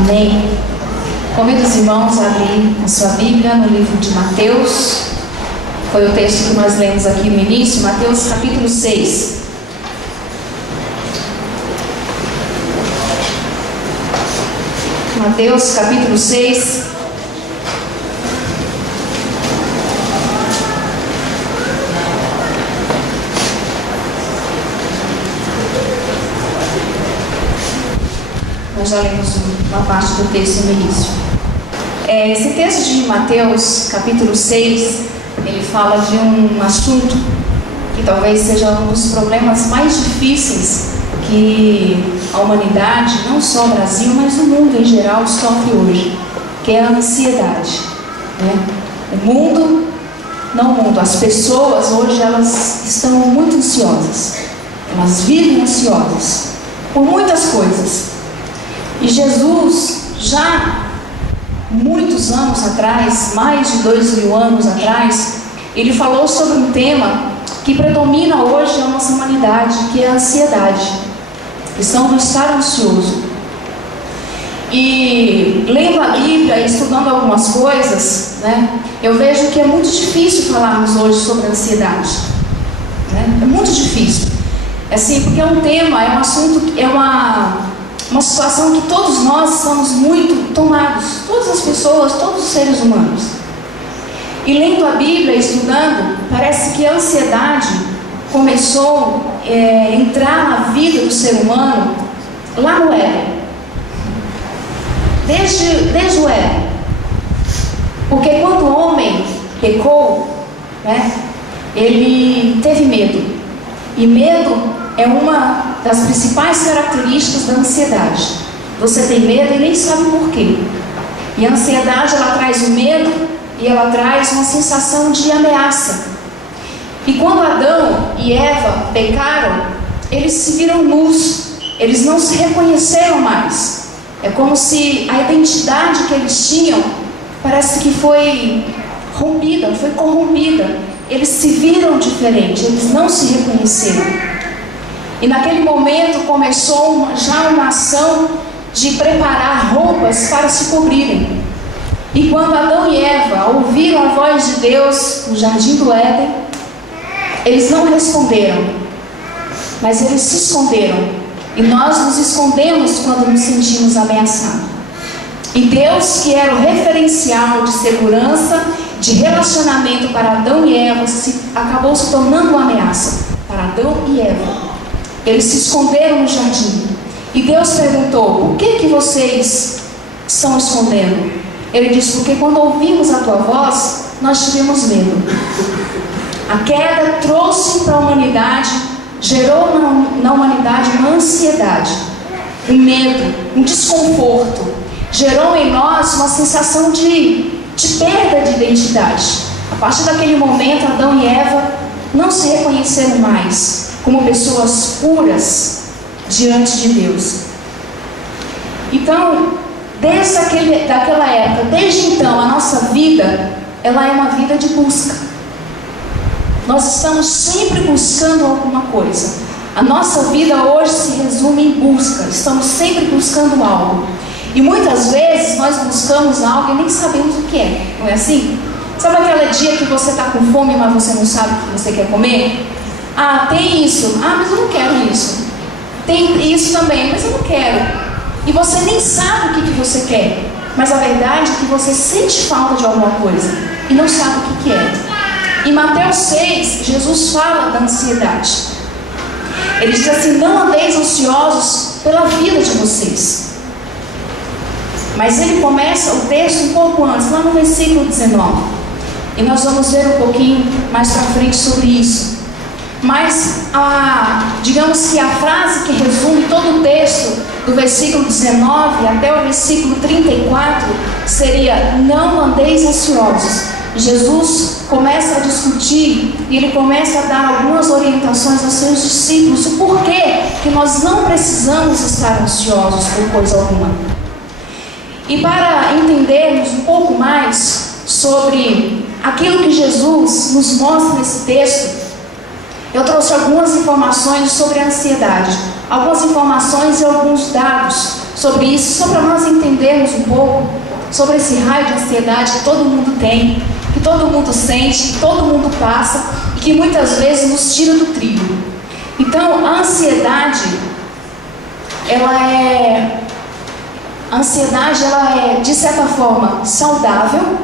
Amém. Convido os irmãos a abrir a sua Bíblia no livro de Mateus. Foi o texto que nós lemos aqui no início, Mateus capítulo 6. Mateus capítulo 6. Nós já lemos uma parte do texto no início. Esse texto de Mateus capítulo 6, ele fala de um assunto que talvez seja um dos problemas mais difíceis que a humanidade, não só o Brasil, mas o mundo em geral, sofre hoje, que é a ansiedade, né? As pessoas hoje, elas estão muito ansiosas, elas vivem ansiosas por muitas coisas. E Jesus, já muitos anos atrás, mais de 2000 anos atrás, ele falou sobre um tema que predomina hoje na nossa humanidade, que é a ansiedade, a questão do estar ansioso. E lendo a Bíblia, estudando algumas coisas, né, eu vejo que é muito difícil falarmos hoje sobre a ansiedade, né? É muito difícil, assim, porque é um tema, é um assunto, é uma situação que todos nós estamos muito tomados, todas as pessoas, todos os seres humanos. E lendo a Bíblia, estudando, parece que a ansiedade começou a entrar na vida do ser humano lá no Éden. Desde o Éden. Porque quando o homem pecou, né, ele teve medo. E medo é uma das principais características da ansiedade. Você tem medo e nem sabe por quê. E a ansiedade, ela traz o medo e ela traz uma sensação de ameaça. E quando Adão e Eva pecaram, eles se viram nus, eles não se reconheceram mais. É como se a identidade que eles tinham parece que foi rompida, foi corrompida. Eles se viram diferente, eles não se reconheceram. E naquele momento começou já uma ação de preparar roupas para se cobrirem. E quando Adão e Eva ouviram a voz de Deus no jardim do Éden, eles não responderam, mas eles se esconderam. E nós nos escondemos quando nos sentimos ameaçados. E Deus, que era o referencial de segurança, de relacionamento para Adão e Eva, acabou se tornando uma ameaça para Adão e Eva. Eles se esconderam no jardim. E Deus perguntou: por que vocês estão escondendo? Ele disse: porque quando ouvimos a tua voz, nós tivemos medo. A queda trouxe para a humanidade, gerou na humanidade uma ansiedade, um medo, um desconforto. Gerou em nós uma sensação de perda de identidade. A partir daquele momento, Adão e Eva não se reconheceram mais como pessoas puras diante de Deus. Então, daquela época, desde então, a nossa vida, ela é uma vida de busca. Nós estamos sempre buscando alguma coisa. A nossa vida hoje se resume em busca. Estamos sempre buscando algo. E muitas vezes nós buscamos algo e nem sabemos o que é. Não é assim? Sabe aquele dia que você está com fome, mas você não sabe o que você quer comer? Ah, tem isso. Ah, mas eu não quero isso. Tem isso também, mas eu não quero. E você nem sabe o que você quer. Mas a verdade é que você sente falta de alguma coisa e não sabe o que é. Em Mateus 6, Jesus fala da ansiedade. Ele diz assim: não andeis ansiosos pela vida de vocês. Mas ele começa o texto um pouco antes, lá no versículo 19. E nós vamos ver um pouquinho mais para frente sobre isso. Mas, digamos que a frase que resume todo o texto, do versículo 19 até o versículo 34, seria: não andeis ansiosos. Jesus começa a discutir e ele começa a dar algumas orientações aos seus discípulos, o porquê que nós não precisamos estar ansiosos por coisa alguma. E para entendermos um pouco mais sobre aquilo que Jesus nos mostra nesse texto, eu trouxe algumas informações sobre a ansiedade, algumas informações e alguns dados sobre isso, só para nós entendermos um pouco sobre esse raio de ansiedade que todo mundo tem, que todo mundo sente, que todo mundo passa e que muitas vezes nos tira do trilho. Então, a ansiedade, ela é de certa forma saudável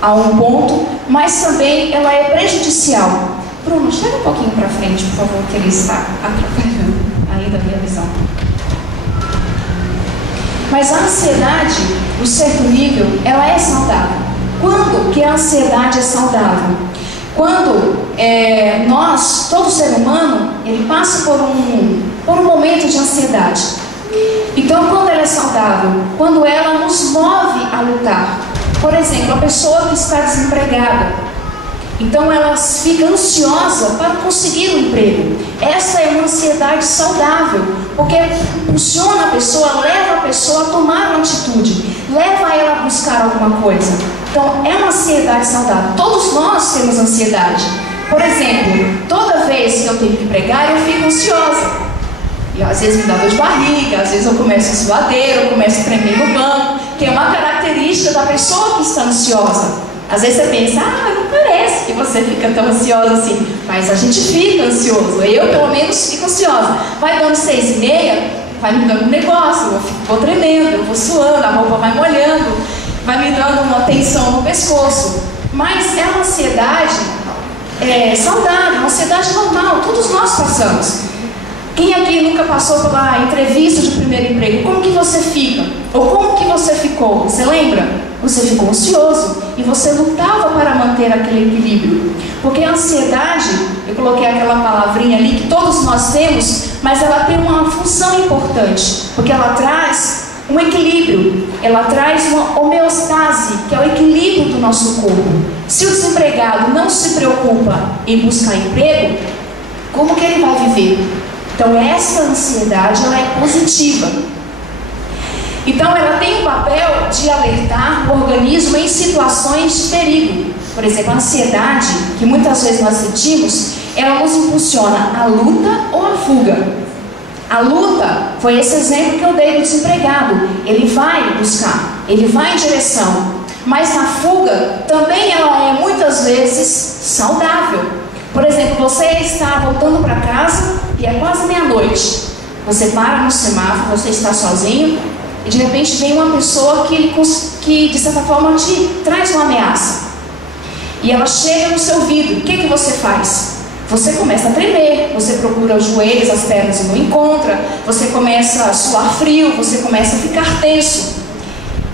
a um ponto, mas também ela é prejudicial. Bruno, chega um pouquinho para frente, por favor, que ele está atrapalhando ainda a minha visão. Mas a ansiedade, no certo nível, ela é saudável. Quando que a ansiedade é saudável? Quando todo ser humano, ele passa por um momento de ansiedade. Então, quando ela é saudável, quando ela nos move a lutar. Por exemplo, a pessoa que está desempregada, então ela fica ansiosa para conseguir um emprego. Essa é uma ansiedade saudável, porque impulsiona a pessoa, leva a pessoa a tomar uma atitude, leva ela a buscar alguma coisa. Então, é uma ansiedade saudável. Todos nós temos ansiedade. Por exemplo, toda vez que eu tenho que pregar, eu fico ansiosa. E às vezes me dá dor de barriga, às vezes eu começo a suadeira, eu começo a tremer no banco, que é uma característica da pessoa que está ansiosa. Às vezes você pensa, não parece que você fica tão ansiosa assim, mas a gente fica ansioso. Eu, pelo menos, fico ansiosa. Vai dando 6h30, vai me dando um negócio, eu vou tremendo, eu vou suando, a roupa vai molhando, vai me dando uma tensão no pescoço. Mas é uma ansiedade saudável, uma ansiedade normal, todos nós passamos. Quem aqui nunca passou pela entrevista de primeiro emprego? Como que você fica? Ou como que você ficou? Você lembra? Você ficou ansioso e você lutava para manter aquele equilíbrio. Porque a ansiedade, eu coloquei aquela palavrinha ali que todos nós temos, mas ela tem uma função importante, porque ela traz um equilíbrio, ela traz uma homeostase, que é o equilíbrio do nosso corpo. Se o desempregado não se preocupa em buscar emprego, como que ele vai viver? Então, essa ansiedade, ela é positiva. Então, ela tem o papel de alertar o organismo em situações de perigo. Por exemplo, a ansiedade, que muitas vezes nós sentimos, ela nos impulsiona à luta ou à fuga. A luta foi esse exemplo que eu dei do desempregado. Ele vai buscar, ele vai em direção. Mas na fuga, também ela é muitas vezes saudável. Por exemplo, você está voltando para casa e é quase meia-noite. Você para no semáforo, você está sozinho e de repente vem uma pessoa que de certa forma te traz uma ameaça. E ela chega no seu vidro. O que você faz? Você começa a tremer, você procura os joelhos, as pernas e não encontra, você começa a suar frio, você começa a ficar tenso.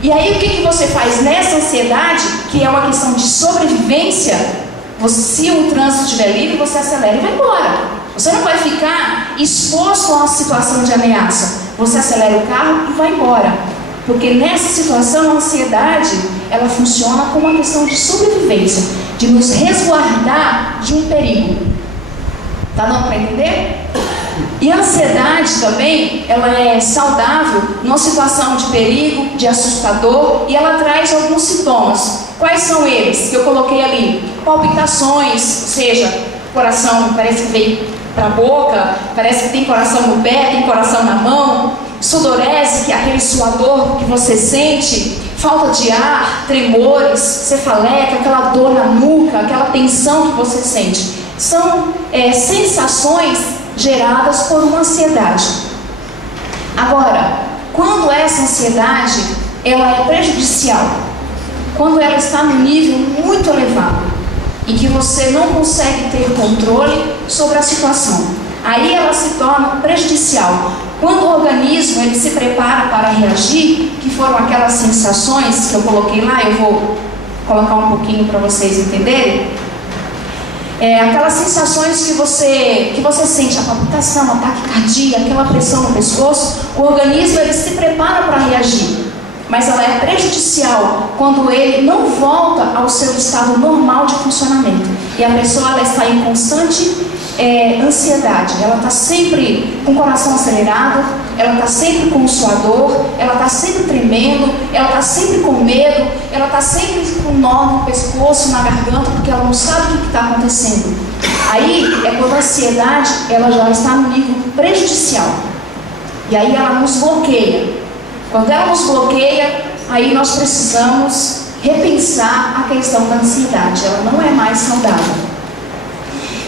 E aí o que você faz nessa ansiedade, que é uma questão de sobrevivência? Se o trânsito estiver livre, você acelera e vai embora. Você não vai ficar exposto a uma situação de ameaça. Você acelera o carro e vai embora. Porque nessa situação, a ansiedade, ela funciona como uma questão de sobrevivência, de nos resguardar de um perigo. Tá dando para entender? E a ansiedade também, ela é saudável numa situação de perigo, de assustador, e ela traz alguns sintomas. Quais são eles que eu coloquei ali? Palpitações, ou seja, coração parece que vem para a boca, parece que tem coração no pé, tem coração na mão, sudorese, que é aquele suador que você sente, falta de ar, tremores, cefaleca, aquela dor na nuca, aquela tensão que você sente. São sensações geradas por uma ansiedade. Agora, quando essa ansiedade ela é prejudicial, quando ela está no nível muito elevado e que você não consegue ter controle sobre a situação, aí ela se torna prejudicial. Quando o organismo ele se prepara para reagir, que foram aquelas sensações que eu coloquei lá, eu vou colocar um pouquinho para vocês entenderem. Aquelas sensações que você sente, a palpitação, a taquicardia, aquela pressão no pescoço, o organismo ele se prepara para reagir. Mas ela é prejudicial quando ele não volta ao seu estado normal de funcionamento. E a pessoa ela está em constante ansiedade, ela está sempre com o coração acelerado, ela está sempre com o suador, ela está sempre tremendo, ela está sempre com medo, ela está sempre com um nó no pescoço, na garganta, porque ela não sabe o que está acontecendo. Aí é quando a ansiedade ela já está no nível prejudicial. E aí ela nos bloqueia. Quando ela nos bloqueia, aí nós precisamos repensar a questão da ansiedade. Ela não é mais saudável.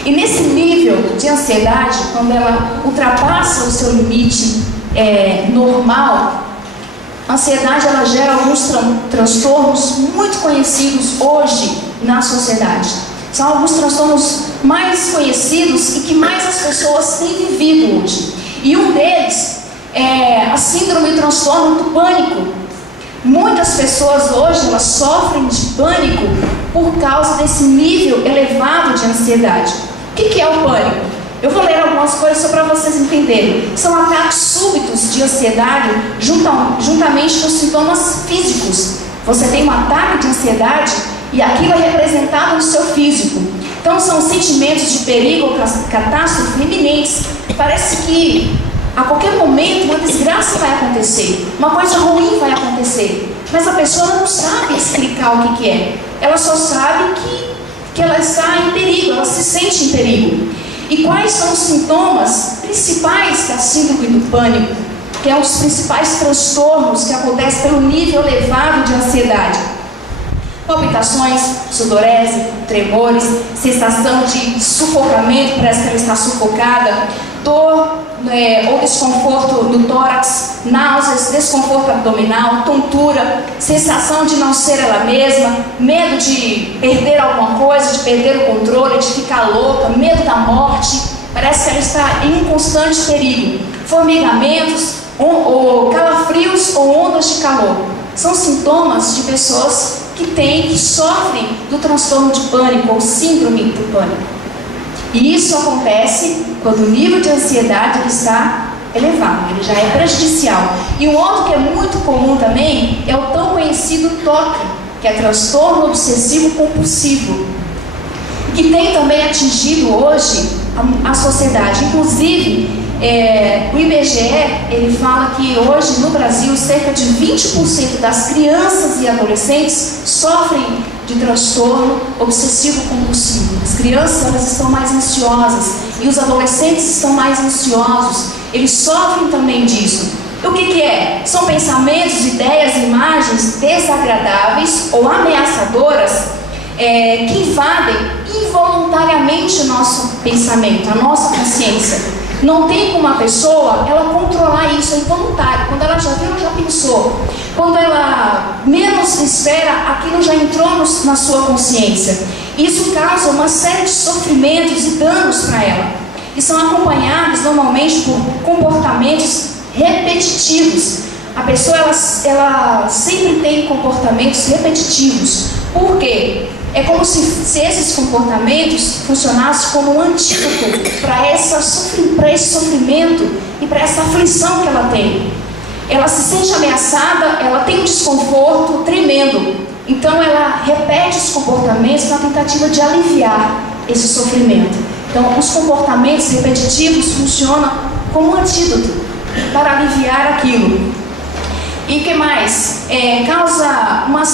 E nesse nível de ansiedade, quando ela ultrapassa o seu limite normal, a ansiedade ela gera alguns transtornos muito conhecidos hoje na sociedade. São alguns transtornos mais conhecidos e que mais as pessoas têm vivido hoje. E um deles é a síndrome e transtorno do pânico. Muitas pessoas hoje elas sofrem de pânico por causa desse nível elevado de ansiedade. O que é o pânico? Eu vou ler algumas coisas só para vocês entenderem. São ataques súbitos de ansiedade juntamente com sintomas físicos. Você tem um ataque de ansiedade e aquilo é representado no seu físico. Então são sentimentos de perigo ou catástrofes iminentes. Parece que a qualquer momento uma desgraça vai acontecer, uma coisa ruim vai acontecer. Mas a pessoa não sabe explicar o que é. Ela só sabe que ela está em perigo, ela se sente em perigo. E quais são os sintomas principais da síndrome do pânico? Que é um dos principais transtornos que acontece pelo nível elevado de ansiedade. Palpitações, sudorese, tremores, sensação de sufocamento, parece que ela está sufocada, dor ou desconforto no tórax, náuseas, desconforto abdominal, tontura, sensação de não ser ela mesma, medo de perder alguma coisa, de perder o controle, de ficar louca, medo da morte, parece que ela está em um constante perigo, formigamentos, ou calafrios ou ondas de calor. São sintomas de pessoas que sofrem do transtorno de pânico ou síndrome do pânico. E isso acontece quando o nível de ansiedade está elevado, ele já é prejudicial. E um outro que é muito comum também é o tão conhecido TOC, que é transtorno obsessivo compulsivo, que tem também atingido hoje a sociedade. Inclusive, o IBGE, ele fala que hoje no Brasil cerca de 20% das crianças e adolescentes sofrem de transtorno obsessivo compulsivo. As crianças elas estão mais ansiosas e os adolescentes estão mais ansiosos. Eles sofrem também disso. O que é? São pensamentos, ideias, imagens desagradáveis ou ameaçadoras que invadem involuntariamente o nosso pensamento, a nossa consciência. Não tem como a pessoa ela controlar isso, é involuntário. Quando ela já viu, ela já pensou. Quando ela menos espera, aquilo já entrou na sua consciência. Isso causa uma série de sofrimentos e danos para ela. E são acompanhados normalmente por comportamentos repetitivos. A pessoa ela sempre tem comportamentos repetitivos. Por quê? É como se esses comportamentos funcionassem como um antídoto para esse sofrimento e para essa aflição que ela tem. Ela se sente ameaçada, ela tem um desconforto tremendo. Então ela repete os comportamentos na tentativa de aliviar esse sofrimento. Então os comportamentos repetitivos funcionam como um antídoto para aliviar aquilo. E o que mais? Causa uma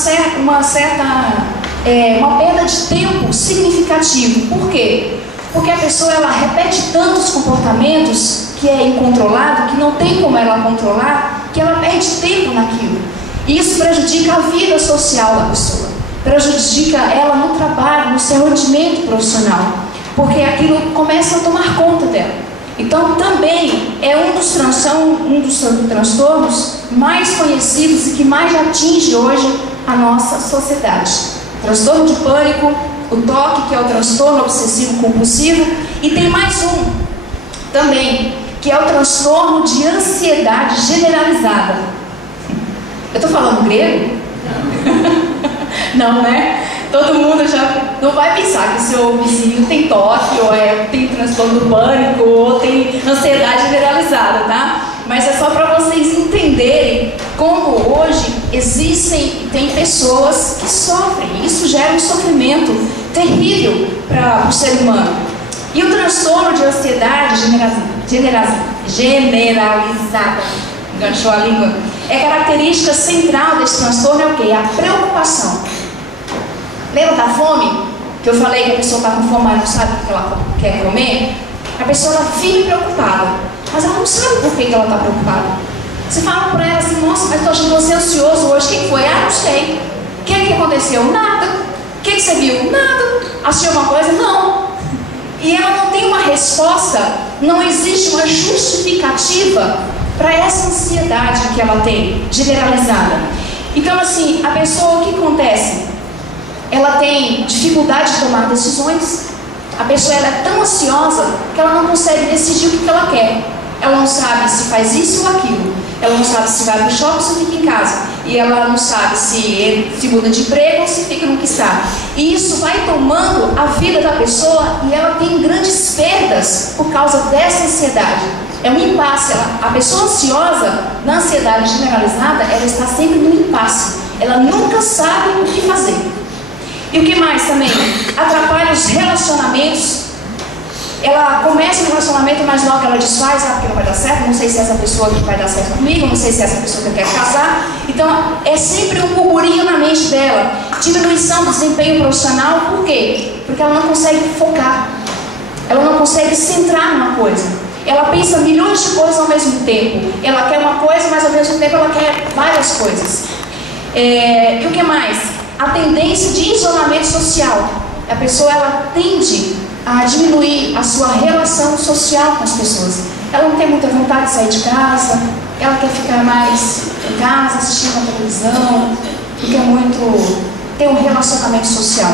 perda de tempo significativo. Por quê? Porque a pessoa ela repete tantos comportamentos que é incontrolável, que não tem como ela controlar, que ela perde tempo naquilo. E isso prejudica a vida social da pessoa, prejudica ela no trabalho, no seu rendimento profissional, porque aquilo começa a tomar conta dela. Então também é um dos transtornos mais conhecidos e que mais atinge hoje a nossa sociedade. Transtorno de pânico, o TOC, que é o transtorno obsessivo compulsivo, e tem mais um também, que é o transtorno de ansiedade generalizada. Eu estou falando grego? Não, né? Todo mundo já não vai pensar que o seu vizinho tem TOC, ou tem transtorno do pânico, ou tem ansiedade generalizada, tá? Mas é só para vocês entenderem como hoje tem pessoas que sofrem. Isso gera um sofrimento terrível para o ser humano. E o transtorno de ansiedade generalizada, enganchou a língua, característica central desse transtorno é o quê? A preocupação. Lembra da fome? Que eu falei que a pessoa está com fome, mas não sabe o que ela quer comer? A pessoa ela fica preocupada, mas ela não sabe por que ela está preocupada. Você fala para ela assim, nossa, mas estou achando você ansioso hoje, o que foi? Ah, não sei. O que aconteceu? Nada. O que você viu? Nada. Assistiu alguma coisa? Não. E ela não tem uma resposta, não existe uma justificativa para essa ansiedade que ela tem, generalizada. Então assim, a pessoa, o que acontece? Ela tem dificuldade de tomar decisões. A pessoa ela é tão ansiosa que ela não consegue decidir o que ela quer. Ela não sabe se faz isso ou aquilo. Ela não sabe se vai para o shopping ou se fica em casa. E ela não sabe se muda de emprego ou se fica no que está. E isso vai tomando a vida da pessoa e ela tem grandes perdas por causa dessa ansiedade. É um impasse. A pessoa ansiosa, na ansiedade generalizada, ela está sempre no impasse. Ela nunca sabe o que fazer. E o que mais também? Atrapalha os relacionamentos. Ela começa um relacionamento, mas logo ela desfaz, porque não vai dar certo, não sei se é essa pessoa que vai dar certo comigo, não sei se é essa pessoa que eu quero casar. Então é sempre um burburinho na mente dela. Diminuição do desempenho profissional, por quê? Porque ela não consegue focar. Ela não consegue centrar numa coisa. Ela pensa milhões de coisas ao mesmo tempo. Ela quer uma coisa, mas ao mesmo tempo ela quer várias coisas. E o que mais? A tendência de isolamento social. A pessoa ela tende a diminuir a sua relação social com as pessoas. Ela não tem muita vontade de sair de casa, ela quer ficar mais em casa, assistindo a televisão, quer muito ter um relacionamento social.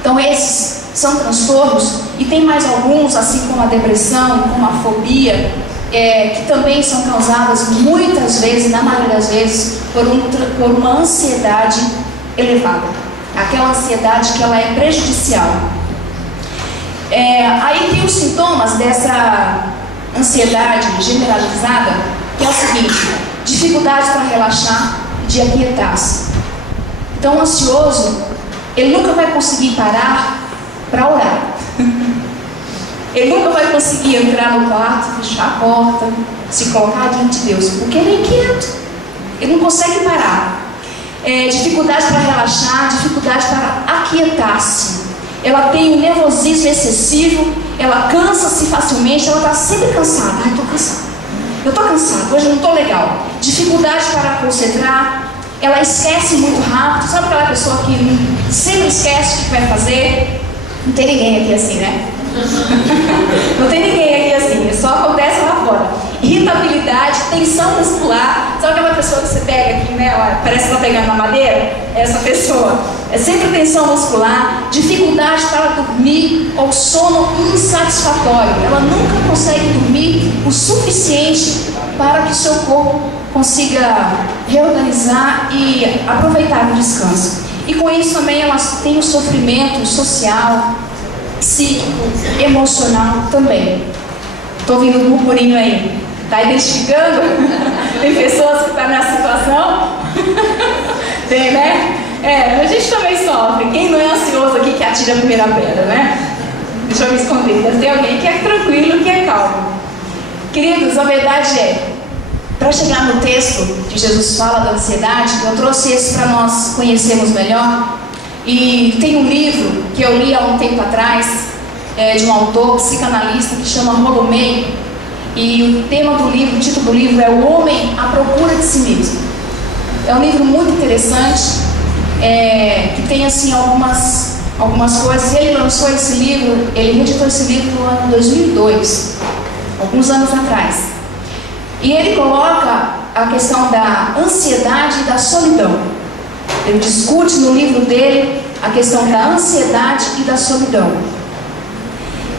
Então esses são transtornos, e tem mais alguns, assim como a depressão, como a fobia, que também são causadas muitas vezes, na maioria das vezes, por uma ansiedade elevada. Aquela ansiedade que ela é prejudicial. Aí tem os sintomas dessa ansiedade generalizada, que é o seguinte: dificuldade para relaxar e de aquietar-se. Então o ansioso, ele nunca vai conseguir parar para orar. Ele nunca vai conseguir entrar no quarto, fechar a porta, se colocar diante de Deus, porque ele é inquieto. Ele não consegue parar. Dificuldade para relaxar, dificuldade para aquietar-se. Ela tem um nervosismo excessivo, ela cansa-se facilmente, ela está sempre cansada. Ai, estou cansada. Eu estou cansada, hoje não estou legal. Dificuldade para concentrar, ela esquece muito rápido. Sabe aquela pessoa que sempre esquece o que vai fazer? Não tem ninguém aqui assim, né? Não tem ninguém aqui assim, só acontece lá fora. Irritabilidade, tensão muscular. Sabe aquela pessoa que você pega aqui, né? Olha, parece que está pegando na madeira? Essa pessoa. É sempre tensão muscular, dificuldade para dormir ou sono insatisfatório. Ela nunca consegue dormir o suficiente para que o seu corpo consiga reorganizar e aproveitar o descanso. E com isso também elas têm um sofrimento social, psíquico, emocional também. Estou ouvindo um burburinho aí. Está identificando? Tem pessoas que estão nessa situação? Tem, né? A gente também sofre. Quem não é ansioso aqui que atira a primeira pedra, né? Deixa eu me esconder. Deve ter alguém que é tranquilo, que é calmo. Queridos, a verdade para chegar no texto que Jesus fala da ansiedade, eu trouxe esse para nós conhecermos melhor. E tem um livro que eu li há um tempo atrás, de um autor psicanalista que chama Rollo May. E o tema do livro, o título do livro é O Homem à Procura de Si Mesmo. É um livro muito interessante, que tem assim algumas coisas. Ele lançou esse livro, ele editou esse livro no ano 2002, alguns anos atrás. E ele coloca a questão da ansiedade e da solidão. Ele discute no livro dele a questão da ansiedade e da solidão.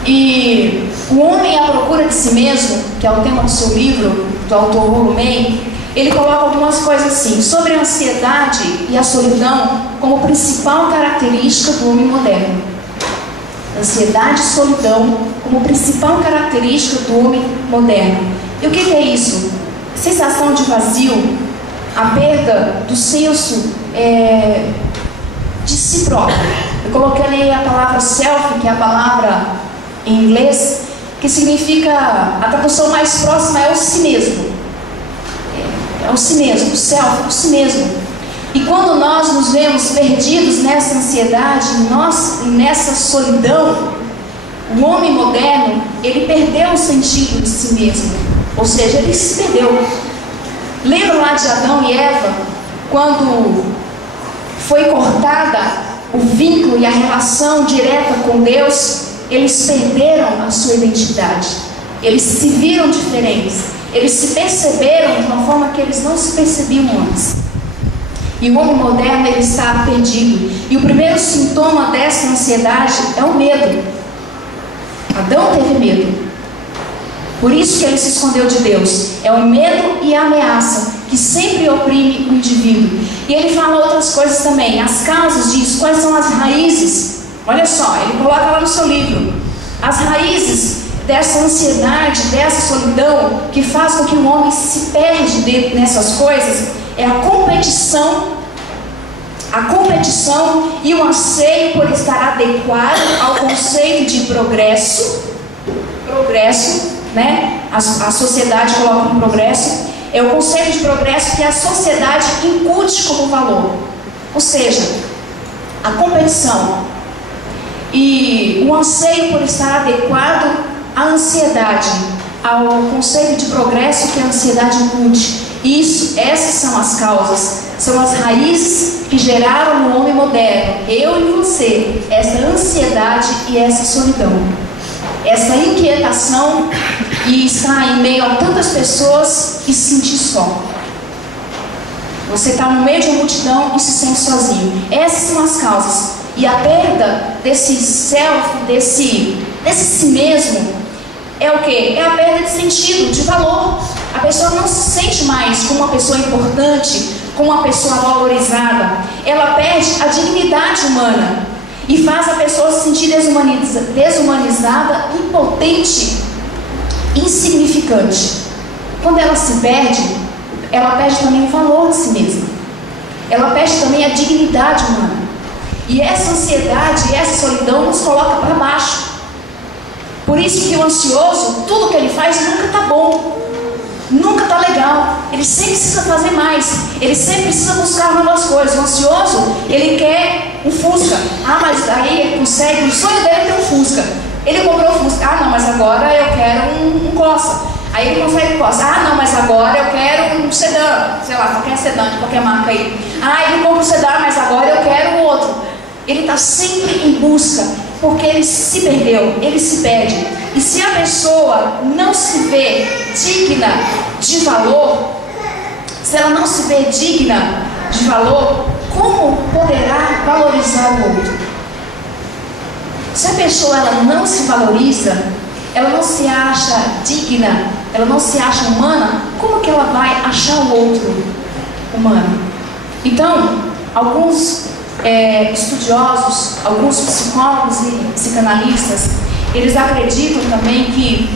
E O Homem à Procura de Si Mesmo, que é o tema do seu livro, do autor Rollo May, ele coloca algumas coisas assim, sobre a ansiedade e a solidão como principal característica do homem moderno. Ansiedade e solidão como principal característica do homem moderno. E o que é isso? Sensação de vazio, a perda do senso de si próprio. Eu coloquei ali a palavra self, que é a palavra em inglês, que significa, a tradução mais próxima é o si mesmo. É o si mesmo, o self, o si mesmo. E quando nós nos vemos perdidos nessa ansiedade, nessa solidão, o homem moderno, ele perdeu o sentido de si mesmo. Ou seja, ele se perdeu. Lembra lá de Adão e Eva, quando foi cortada o vínculo e a relação direta com Deus? Eles perderam a sua identidade, eles se viram diferentes, eles se perceberam de uma forma que eles não se percebiam antes. E o homem moderno, ele está perdido. E o primeiro sintoma dessa ansiedade é o medo. Adão teve medo. Por isso que ele se escondeu de Deus. É o medo e a ameaça que sempre oprime o indivíduo. E ele fala outras coisas também. As causas disso, quais são as raízes? Olha só, ele coloca lá no seu livro. As raízes dessa ansiedade, dessa solidão, que faz com que o homem se perde nessas coisas, é a competição e o anseio por estar adequado ao conceito de progresso, né? A sociedade coloca um progresso, é o conceito de progresso que a sociedade incute como valor, ou seja, a competição e o anseio por estar adequado à ansiedade, ao conceito de progresso que a ansiedade incute. Essas são as causas, são as raízes que geraram no homem moderno, eu e você, essa ansiedade e essa solidão, essa inquietação e estar em meio a tantas pessoas e se sentir só. Você está no meio de uma multidão e se sente sozinho. Essas são as causas. E a perda desse self, desse si mesmo, é o quê? É a perda de sentido, de valor. A pessoa não se sente mais como uma pessoa importante, como uma pessoa valorizada. Ela perde a dignidade humana e faz a pessoa se sentir desumanizada, impotente, insignificante. Quando ela se perde, ela perde também o valor de si mesma. Ela perde também a dignidade humana. E essa ansiedade e essa solidão nos coloca para baixo. Por isso que o ansioso, tudo que ele faz nunca está bom, nunca está legal. Ele sempre precisa fazer mais, ele sempre precisa buscar novas coisas. O ansioso, ele quer um Fusca. Mas aí ele consegue, o sonho dele é ter um Fusca. Ele comprou um Fusca. Não, mas agora eu quero um Corsa. Aí ele consegue Corsa. Não, mas agora eu quero um sedã, sei lá, qualquer sedã de qualquer marca aí. Ele compra um sedã, mas agora eu quero o outro. Ele está sempre em busca, porque ele se perdeu, ele se perde. E se a pessoa não se vê digna de valor, se ela não se vê digna de valor, como poderá valorizar o outro? Se a pessoa ela não se valoriza, ela não se acha digna, ela não se acha humana, como que ela vai achar o outro humano? Então, alguns estudiosos, alguns psicólogos e psicanalistas, eles acreditam também que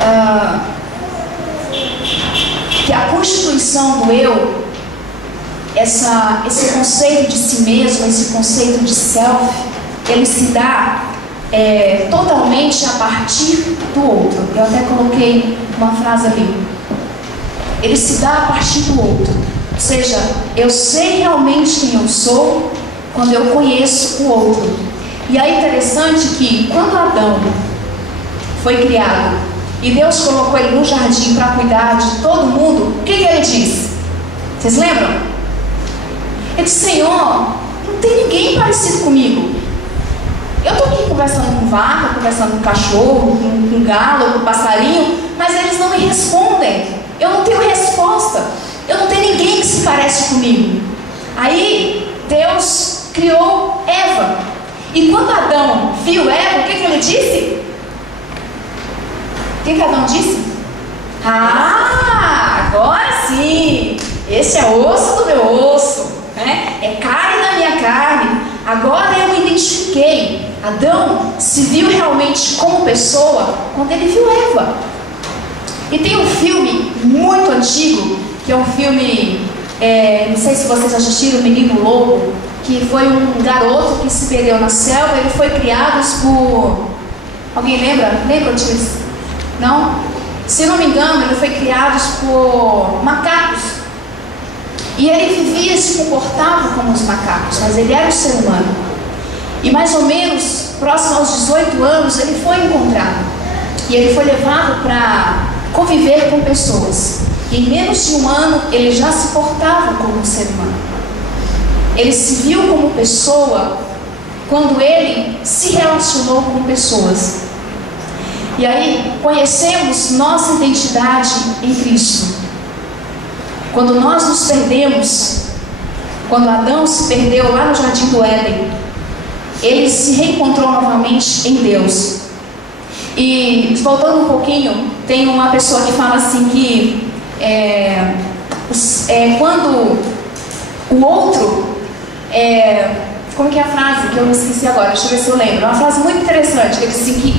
a constituição do eu, esse conceito de si mesmo, esse conceito de self, ele se dá totalmente a partir do outro. Eu até coloquei uma frase ali. Ele se dá a partir do outro. Ou seja, eu sei realmente quem eu sou quando eu conheço o outro. E é interessante que quando Adão foi criado e Deus colocou ele no jardim para cuidar de todo mundo, o que ele disse? Vocês lembram? Ele disse: Senhor, não tem ninguém parecido comigo. Eu estou aqui conversando com vaca, conversando com cachorro, com galo, com passarinho, mas eles não me respondem. Eu não tenho resposta. Eu não tenho ninguém que se parece comigo. Aí Deus criou Eva. E quando Adão viu Eva, o que ele disse? O que Adão disse? Agora sim! Esse é osso do meu osso, né? É carne da minha carne. Agora eu me identifiquei. Adão se viu realmente como pessoa quando ele viu Eva. E tem um filme muito antigo, que é um filme, não sei se vocês assistiram, O Menino Lobo, que foi um garoto que se perdeu na selva. Ele foi criado por... Alguém lembra? Lembra disso? Não? Se não me engano, ele foi criado por macacos. E ele vivia e se comportava como os macacos, mas ele era um ser humano. E mais ou menos, próximo aos 18 anos, ele foi encontrado. E ele foi levado para conviver com pessoas. E em menos de um ano, ele já se portava como um ser humano. Ele se viu como pessoa quando ele se relacionou com pessoas. E aí, conhecemos nossa identidade em Cristo. Quando nós nos perdemos, quando Adão se perdeu lá no Jardim do Éden, ele se reencontrou novamente em Deus. E, voltando um pouquinho, tem uma pessoa que fala assim que quando o outro, como que é a frase que eu me esqueci agora, deixa eu ver se eu lembro, é uma frase muito interessante, que ele diz assim, que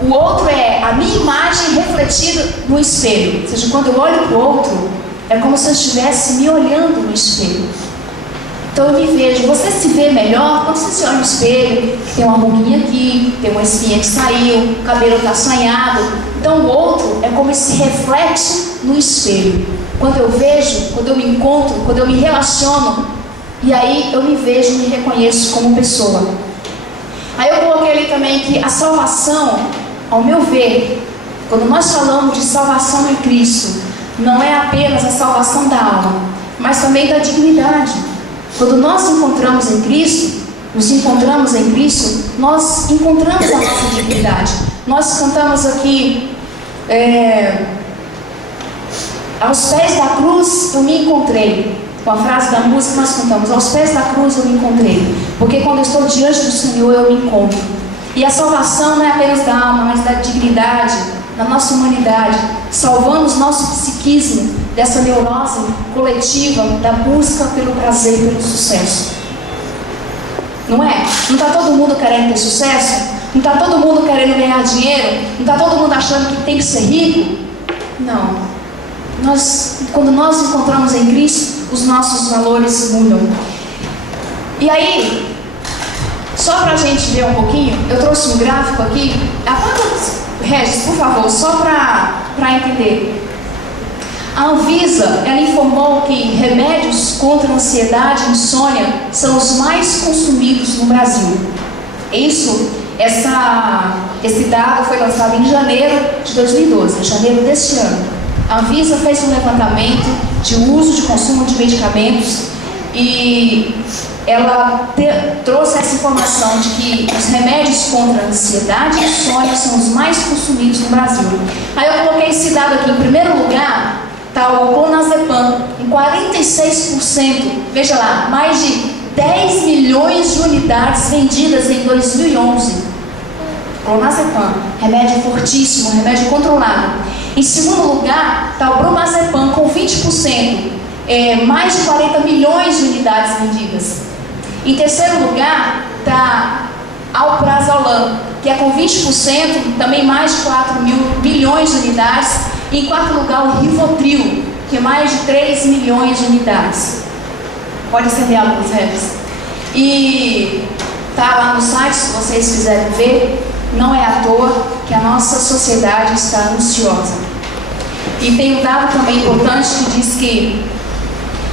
o outro é a minha imagem refletida no espelho. Ou seja, quando eu olho para o outro, é como se eu estivesse me olhando no espelho. Então eu me vejo. Você se vê melhor quando você se olha no espelho, tem uma ruguinha aqui, tem uma espinha que saiu, o cabelo está assanhado. Então o outro é como se reflete no espelho. Quando eu vejo, quando eu me encontro, quando eu me relaciono, e aí eu me vejo e me reconheço como pessoa. Aí eu coloquei ali também que a salvação, ao meu ver, quando nós falamos de salvação em Cristo, não é apenas a salvação da alma, mas também da dignidade. Quando nós nos encontramos em Cristo, nós encontramos a nossa dignidade. Nós cantamos aqui, aos pés da cruz eu me encontrei. Com a frase da música nós cantamos, aos pés da cruz eu me encontrei. Porque quando eu estou diante do Senhor eu me encontro. E a salvação não é apenas da alma, mas da dignidade, da nossa humanidade. Salvamos nosso psiquismo dessa neurose coletiva da busca pelo prazer, pelo sucesso. Não é? Não está todo mundo querendo ter sucesso? Não está todo mundo querendo ganhar dinheiro? Não está todo mundo achando que tem que ser rico? Não. Quando nós nos encontramos em Cristo, os nossos valores mudam. E aí, só para a gente ver um pouquinho, eu trouxe um gráfico aqui. Regis, por favor, só para entender. A Anvisa, ela informou que remédios contra a ansiedade e insônia são os mais consumidos no Brasil. Esse dado foi lançado em janeiro de 2012, janeiro deste ano. A Anvisa fez um levantamento de uso de consumo de medicamentos e ela trouxe essa informação de que os remédios contra a ansiedade e insônia são os mais consumidos no Brasil. Aí eu coloquei esse dado aqui. Em primeiro lugar está o clonazepam, em 46%. Veja lá, mais de 10 milhões de unidades vendidas em 2011. Clonazepam, remédio fortíssimo, remédio controlado. Em segundo lugar está o bromazepam, com 20%, mais de 40 milhões de unidades vendidas. Em terceiro lugar está alprazolam, que é com 20%, também mais de 4 milhões de unidades. E em quarto lugar o Rivotril, que é mais de 3 milhões de unidades. Pode acender a luz, Regis. E está lá no site, se vocês quiserem ver. Não é à toa que a nossa sociedade está ansiosa. E tem um dado também importante que diz que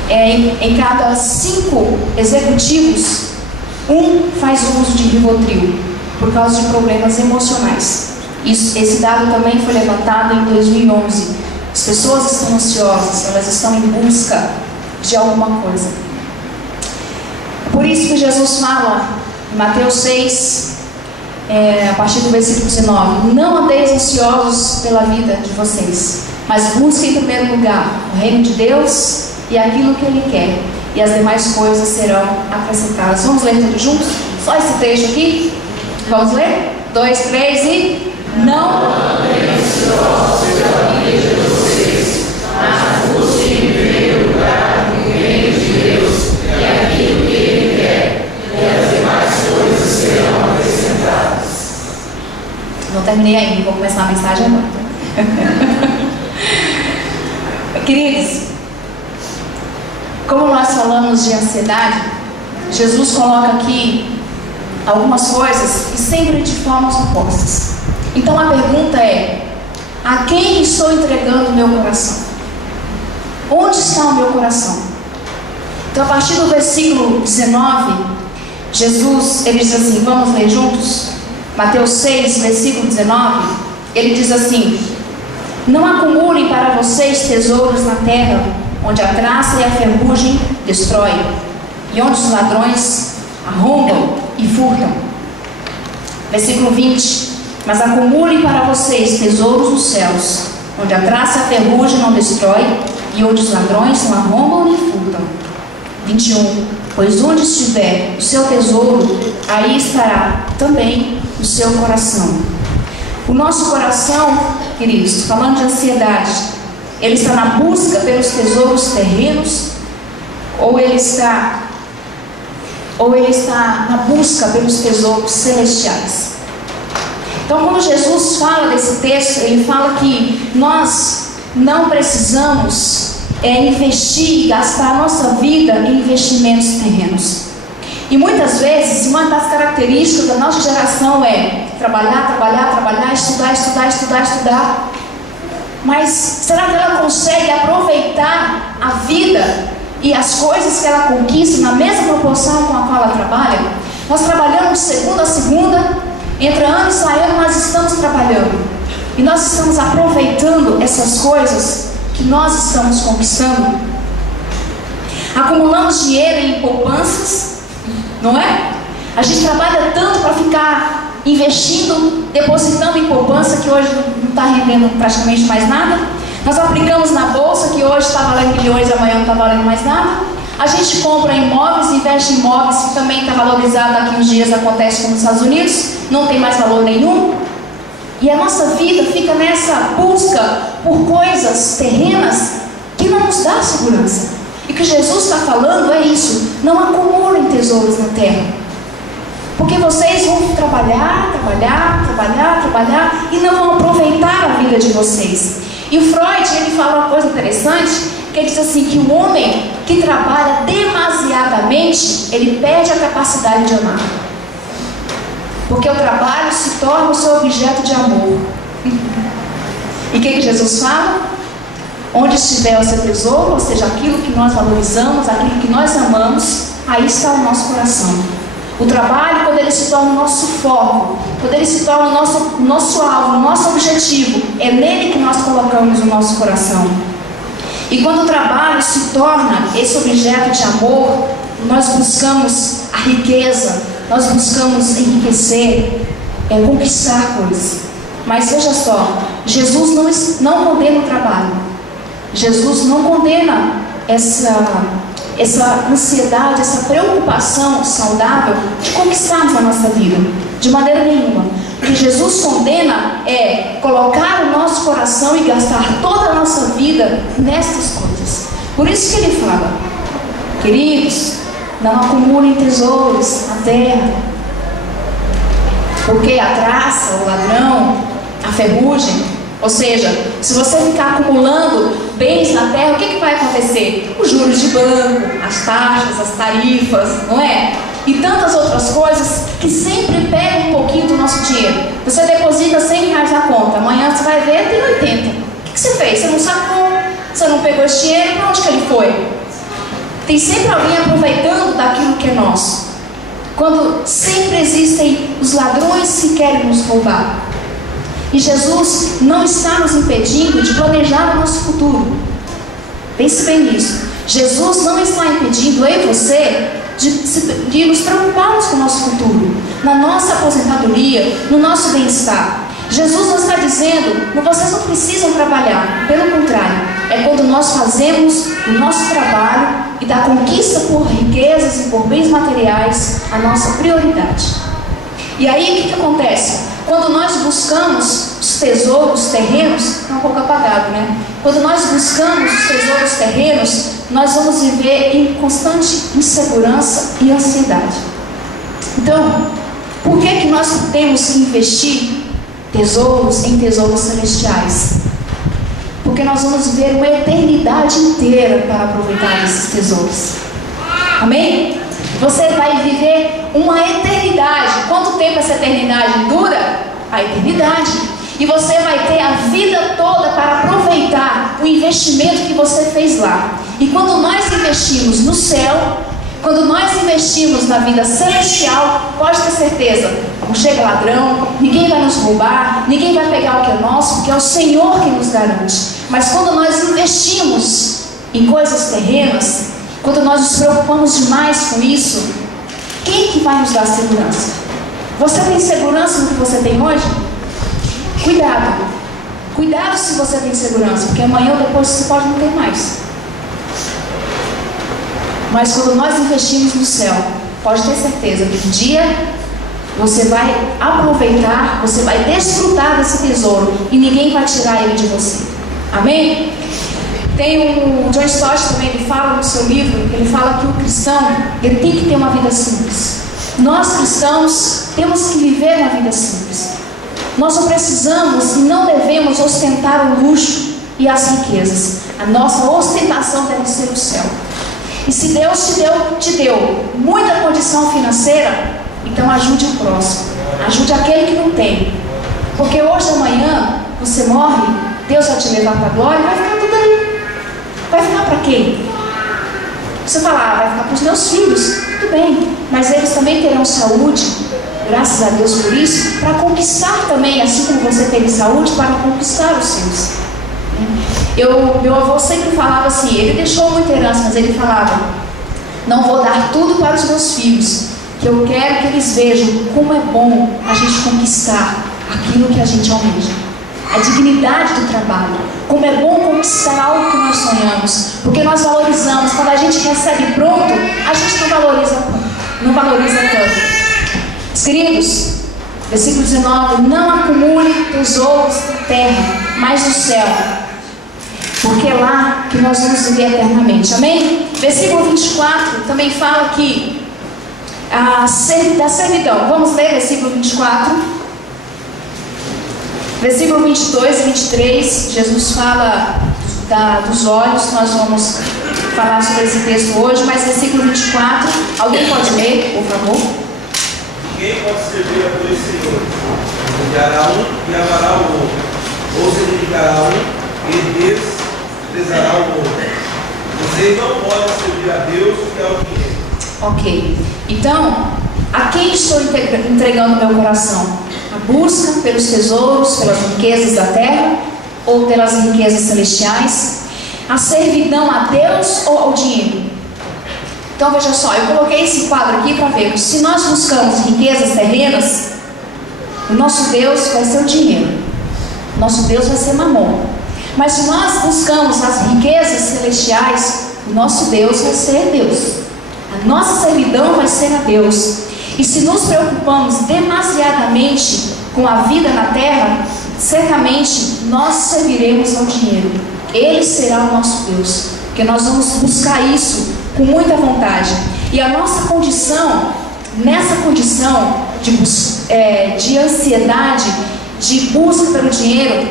em cada 5 executivos, 1 faz uso de Rivotril por causa de problemas emocionais. Esse dado também foi levantado em 2011. As pessoas estão ansiosas, elas estão em busca de alguma coisa. Por isso que Jesus fala em Mateus 6, a partir do versículo 19: não andeis ansiosos pela vida de vocês, mas busquem em primeiro lugar o reino de Deus e aquilo que Ele quer, e as demais coisas serão acrescentadas. Vamos ler tudo juntos? Só esse trecho aqui. Vamos ler? 2, 3 e... Não andeis ansiosos pela vida de vocês, mas busquem em primeiro lugar o reino de Deus e aquilo que Ele quer, e as demais coisas serão acrescentadas. Não terminei ainda, vou começar a mensagem agora. Queridos, como nós falamos de ansiedade, Jesus coloca aqui algumas coisas e sempre de formas opostas. Então a pergunta é: a quem estou entregando o meu coração? Onde está o meu coração? Então a partir do versículo 19, Jesus, ele diz assim, vamos ler juntos? Mateus 6, versículo 19, ele diz assim: Não acumulem para vocês tesouros na terra, onde a traça e a ferrugem destroem, e onde os ladrões arrombam e furtam. Versículo 20. Mas acumulem para vocês tesouros nos céus, onde a traça e a ferrugem não destrói, e onde os ladrões não arrombam nem furtam. 21. Pois onde estiver o seu tesouro, aí estará também o seu coração. O nosso coração, queridos, falando de ansiedade, ele está na busca pelos tesouros terrenos, ou ele está na busca pelos tesouros celestiais? Então, quando Jesus fala desse texto, ele fala que nós não precisamos investir e gastar a nossa vida em investimentos terrenos. E muitas vezes, uma das características da nossa geração é trabalhar, estudar. Mas será que ela consegue aproveitar a vida e as coisas que ela conquista na mesma proporção com a qual ela trabalha? Nós trabalhamos de segunda a segunda, entra ano e sai ano, nós estamos trabalhando. E nós estamos aproveitando essas coisas que nós estamos conquistando. Acumulamos dinheiro em poupanças, não é? A gente trabalha tanto para ficar investindo, depositando em poupança, que hoje não está rendendo praticamente mais nada. Nós aplicamos na bolsa, que hoje está valendo milhões, amanhã não está valendo mais nada. A gente compra imóveis, investe em imóveis, que também está valorizado. Daqui uns dias acontece como nos Estados Unidos, não tem mais valor nenhum. E a nossa vida fica nessa busca por coisas terrenas que não nos dá segurança. E o que Jesus está falando é isso: não acumulem tesouros na terra, porque vocês vão trabalhar e não vão aproveitar a vida de vocês. E o Freud, ele fala uma coisa interessante, que ele diz assim, que o homem que trabalha demasiadamente, ele perde a capacidade de amar, porque o trabalho se torna o seu objeto de amor. E o que Jesus fala? Onde estiver o seu tesouro, ou seja, aquilo que nós valorizamos, aquilo que nós amamos, aí está o nosso coração. O trabalho, quando ele se torna o nosso foco, quando ele se torna o nosso alvo, o nosso objetivo, é nele que nós colocamos o nosso coração. E quando o trabalho se torna esse objeto de amor, nós buscamos a riqueza, nós buscamos enriquecer, conquistar coisas. Mas veja só, Jesus não condena o trabalho. Jesus não condena essa ansiedade, essa preocupação saudável de conquistarmos a nossa vida, de maneira nenhuma. O que Jesus condena é colocar o nosso coração e gastar toda a nossa vida nessas coisas. Por isso que ele fala, queridos, não acumulem tesouros na terra, porque a traça, o ladrão, a ferrugem, ou seja, se você ficar acumulando bens na terra, o que vai acontecer? Os juros de banco, as taxas, as tarifas, não é? E tantas outras coisas que sempre pegam um pouquinho do nosso dinheiro. Você deposita R$100 na conta, amanhã você vai ver, tem 80. O que você fez? Você não sacou, você não pegou esse dinheiro, para onde que ele foi? Tem sempre alguém aproveitando daquilo que é nosso. Quando sempre existem os ladrões que querem nos roubar. E Jesus não está nos impedindo de planejar o nosso futuro. Pense bem nisso. Jesus não está impedindo eu e você de nos preocuparmos com o nosso futuro, na nossa aposentadoria, no nosso bem-estar. Jesus não está dizendo, vocês não precisam trabalhar. Pelo contrário, é quando nós fazemos o nosso trabalho e da conquista por riquezas e por bens materiais a nossa prioridade. E aí o que acontece? Quando nós buscamos os tesouros terrenos, está um pouco apagado, né? Quando nós buscamos os tesouros terrenos, nós vamos viver em constante insegurança e ansiedade. Então, por que nós temos que investir tesouros em tesouros celestiais? Porque nós vamos viver uma eternidade inteira para aproveitar esses tesouros. Amém? Você vai viver uma eternidade. Quanto tempo essa eternidade dura? A eternidade. E você vai ter a vida toda para aproveitar o investimento que você fez lá. E quando nós investimos no céu, quando nós investimos na vida celestial, pode ter certeza, não chega ladrão, ninguém vai nos roubar, ninguém vai pegar o que é nosso, porque é o Senhor que nos garante. Mas quando nós investimos em coisas terrenas, quando nós nos preocupamos demais com isso, quem que vai nos dar segurança? Você tem segurança no que você tem hoje? Cuidado. Cuidado se você tem segurança, porque amanhã ou depois você pode não ter mais. Mas quando nós investimos no céu, pode ter certeza que um dia você vai aproveitar, você vai desfrutar desse tesouro e ninguém vai tirar ele de você. Amém? Tem o John Stott também, ele fala no seu livro, ele fala que o cristão, ele tem que ter uma vida simples. Nós cristãos temos que viver uma vida simples. Nós não precisamos e não devemos ostentar o luxo e as riquezas. A nossa ostentação deve ser o céu. E se Deus te deu muita condição financeira, então ajude o próximo, ajude aquele que não tem. Porque hoje, amanhã, você morre, Deus vai te levar para a glória e vai ficar tudo ali. Vai ficar para quem? Você fala, vai ficar para os meus filhos. Tudo bem, mas eles também terão saúde, graças a Deus por isso, para conquistar também, assim como você teve saúde, para conquistar os seus. Meu avô sempre falava assim, ele deixou muita herança, mas ele falava, não vou dar tudo para os meus filhos, que eu quero que eles vejam como é bom a gente conquistar aquilo que a gente almeja. A dignidade do trabalho, como é bom conquistar algo que nós sonhamos, porque nós valorizamos, quando a gente recebe pronto, a gente não valoriza tanto. Queridos, versículo 19, não acumule tesouros na terra, mas no céu, porque é lá que nós vamos viver eternamente. Amém? Versículo 24 também fala que da servidão. Vamos ler versículo 24. Versículo 22 e 23, Jesus fala dos olhos. Nós vamos falar sobre esse texto hoje, mas versículo 24, alguém pode ler, por favor? Ninguém pode servir a dois senhores, odiará um e amará o outro, ou se dedicará a um e desprezará o outro. Vocês não podem servir a Deus e ao dinheiro. Ok, então, a quem estou entregando meu coração? A busca pelos tesouros, pelas riquezas da terra, ou pelas riquezas celestiais? A servidão a Deus ou ao dinheiro? Então veja só, eu coloquei esse quadro aqui para ver que se nós buscamos riquezas terrenas, o nosso Deus vai ser o dinheiro, o nosso Deus vai ser Mamon. Mas se nós buscamos as riquezas celestiais, o nosso Deus vai ser Deus, a nossa servidão vai ser a Deus. E se nos preocupamos demasiadamente com a vida na terra, certamente nós serviremos ao dinheiro. Ele será o nosso Deus, porque nós vamos buscar isso com muita vontade. E a nossa condição, nessa condição de ansiedade, de busca pelo dinheiro,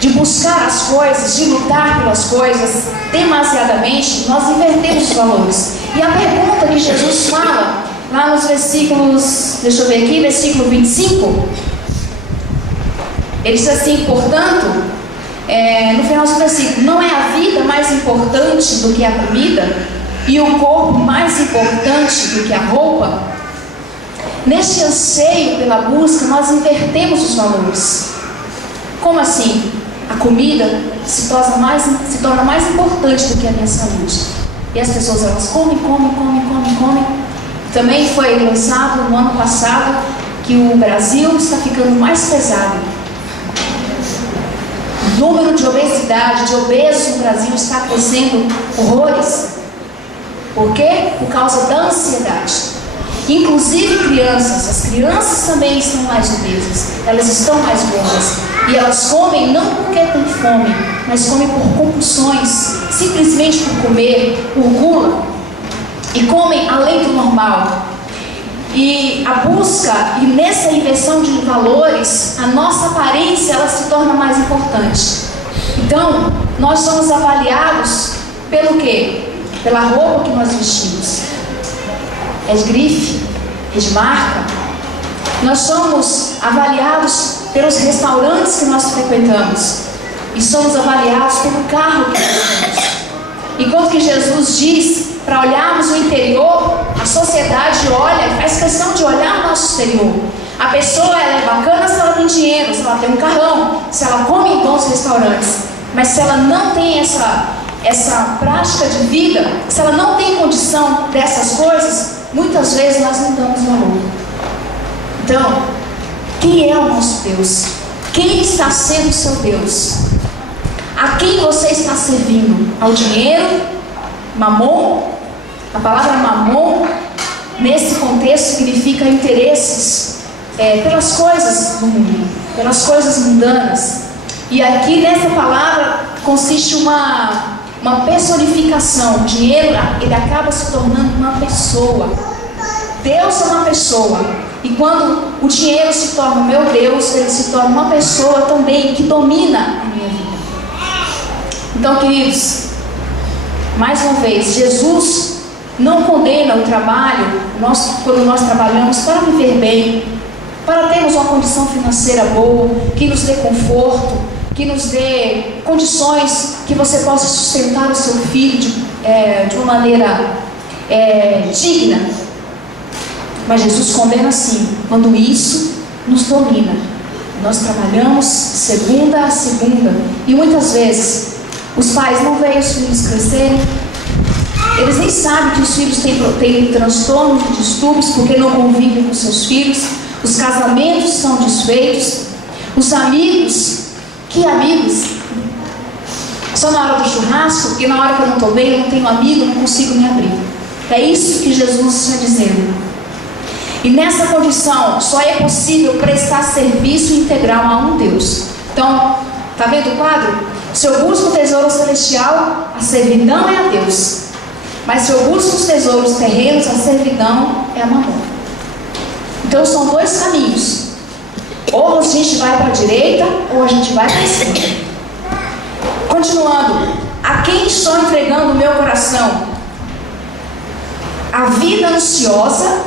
de buscar as coisas, de lutar pelas coisas demasiadamente, nós invertemos os valores. E a pergunta que Jesus fala lá nos versículos, deixa eu ver aqui, versículo 25, ele diz assim, portanto, no final do versículo, não é a vida mais importante do que a comida, e o corpo mais importante do que a roupa? Neste anseio pela busca, nós invertemos os valores. Como assim? A comida se torna mais importante do que a minha saúde. E as pessoas, elas comem. Também foi lançado no ano passado que o Brasil está ficando mais pesado. O número de obesidade, de obesos no Brasil está crescendo horrores. Por quê? Por causa da ansiedade. Inclusive crianças. As crianças também estão mais obesas. Elas estão mais gordas. E elas comem não porque têm fome, mas comem por compulsões. Simplesmente por comer, por gula. E comem além do normal. E a busca, e nessa inversão de valores, a nossa aparência, ela se torna mais importante. Então, nós somos avaliados pelo quê? Pela roupa que nós vestimos. É de grife, é de marca. Nós somos avaliados pelos restaurantes que nós frequentamos. E somos avaliados pelo carro que nós temos. Enquanto que Jesus diz para olharmos o interior, a sociedade olha, faz questão de olhar o nosso exterior. A pessoa, ela é bacana se ela tem dinheiro, se ela tem um carrão, se ela come em bons restaurantes. Mas se ela não tem essa prática de vida, se ela não tem condição dessas coisas, muitas vezes nós não damos valor. Então, quem é o nosso Deus? Quem está sendo o seu Deus? A quem você está servindo? Ao dinheiro? Mamon? A palavra mamon, nesse contexto, significa interesses pelas coisas do mundo, pelas coisas mundanas. E aqui nessa palavra consiste uma personificação. O dinheiro, ele acaba se tornando uma pessoa. Deus é uma pessoa. E quando o dinheiro se torna meu Deus, ele se torna uma pessoa também que domina a minha vida. Então, queridos, mais uma vez, Jesus não condena o trabalho, quando nós trabalhamos para viver bem, para termos uma condição financeira boa, que nos dê conforto, que nos dê condições que você possa sustentar o seu filho de uma maneira digna. Mas Jesus condena sim, quando isso nos domina. Nós trabalhamos segunda a segunda, e muitas vezes os pais não veem os filhos crescerem. Eles nem sabem que os filhos têm transtornos e distúrbios porque não convivem com seus filhos. Os casamentos são desfeitos. Os amigos, que amigos? Só na hora do churrasco, e na hora que eu não estou bem, eu não tenho amigo, eu não consigo me abrir. É isso que Jesus está dizendo. E nessa condição, só é possível prestar serviço integral a um Deus. Então, está vendo o quadro? Se eu busco o tesouro celestial, a servidão é a Deus. Mas se eu busco os tesouros terrenos, a servidão é a mamon. Então são dois caminhos. Ou a gente vai para a direita, ou a gente vai para a esquerda. Continuando. A quem estou entregando o meu coração? A vida ansiosa,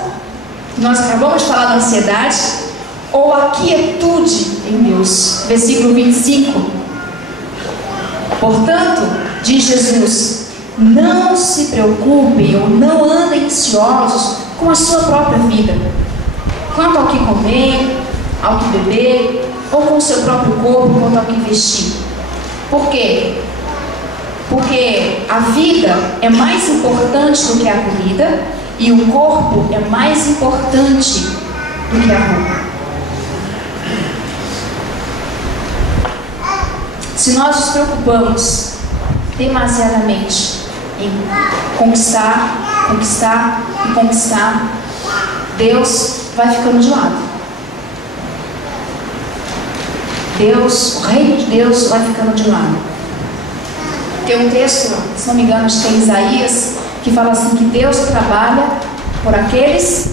nós acabamos de falar da ansiedade, ou a quietude em Deus? Versículo 25. Portanto, diz Jesus, não se preocupem ou não andem ansiosos com a sua própria vida, quanto ao que comer, ao que beber, ou com o seu próprio corpo, quanto ao que vestir. Por quê? Porque a vida é mais importante do que a comida, e o corpo é mais importante do que a roupa. Se nós nos preocupamos demasiadamente em conquistar, Deus vai ficando de lado. O reino de Deus vai ficando de lado. Tem um texto, se não me engano, acho que é Isaías, que fala assim, que Deus trabalha por aqueles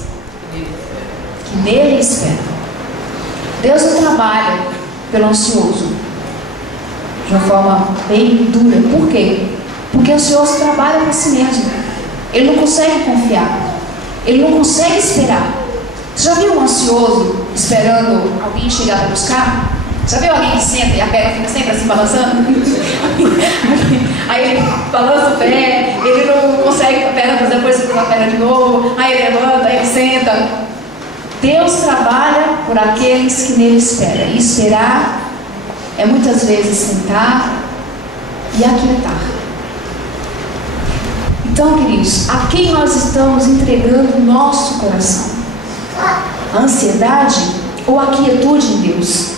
que nele esperam. Deus não trabalha pelo ansioso de uma forma bem dura. Por quê? Porque o ansioso trabalha para si mesmo. Ele não consegue confiar. Ele não consegue esperar. Você já viu um ansioso esperando alguém chegar para buscar? Já viu alguém que senta e a perna fica sempre assim balançando? Aí ele balança o pé, ele não consegue a perna, mas depois fica a perna de novo, aí ele levanta, aí ele senta. Deus trabalha por aqueles que nele esperam. E esperar é muitas vezes sentar e aquietar. Então, queridos, a quem nós estamos entregando o nosso coração? A ansiedade ou a quietude em Deus?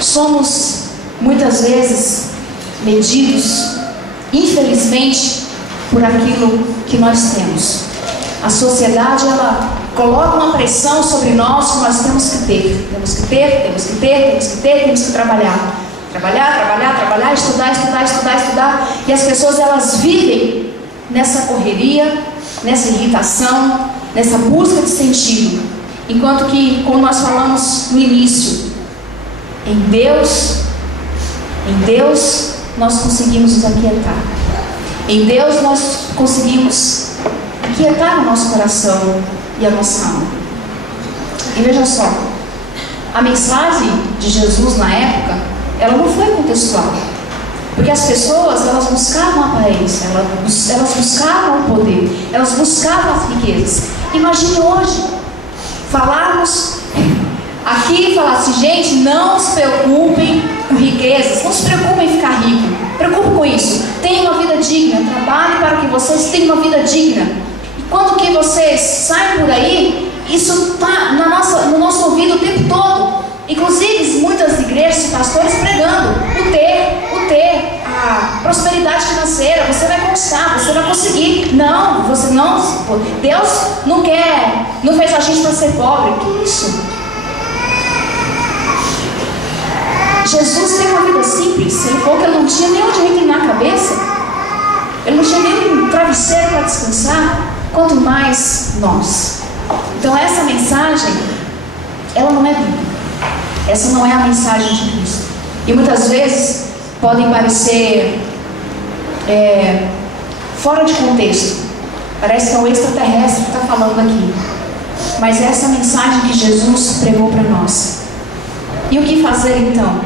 Somos muitas vezes medidos, infelizmente, por aquilo que nós temos. A sociedade, ela coloca uma pressão sobre nós que nós temos que ter. Temos que trabalhar. Trabalhar, estudar. E as pessoas, elas vivem nessa correria, nessa irritação, nessa busca de sentido. Enquanto que, como nós falamos no início, em Deus nós conseguimos nos aquietar. Em Deus nós conseguimos aquietar o nosso coração e a nossa alma. E veja só, a mensagem de Jesus na época, ela não foi contextual. Porque as pessoas, elas buscavam a aparência, elas buscavam o poder, elas buscavam as riquezas. Imagine hoje, falarmos aqui e falar assim, gente, não se preocupem com riquezas, não se preocupem em ficar rico, preocupe com isso, tenham uma vida digna, trabalhe para que vocês tenham uma vida digna. E quando que vocês saem por aí, isso está no nosso ouvido o tempo todo. Inclusive, muitas igrejas e pastores pregando a prosperidade financeira, você vai conquistar, você vai conseguir. Não, você não. Deus não fez a gente para ser pobre. Que isso? Jesus teve uma vida simples. Ele falou que ele não tinha nem onde reclinar a cabeça, ele não tinha nem um travesseiro para descansar, quanto mais nós. Então essa mensagem, ela não é bíblica. Essa não é a mensagem de Cristo. E muitas vezes podem parecer fora de contexto. Parece que é um extraterrestre que está falando aqui. Mas essa é a mensagem que Jesus pregou para nós. E o que fazer então?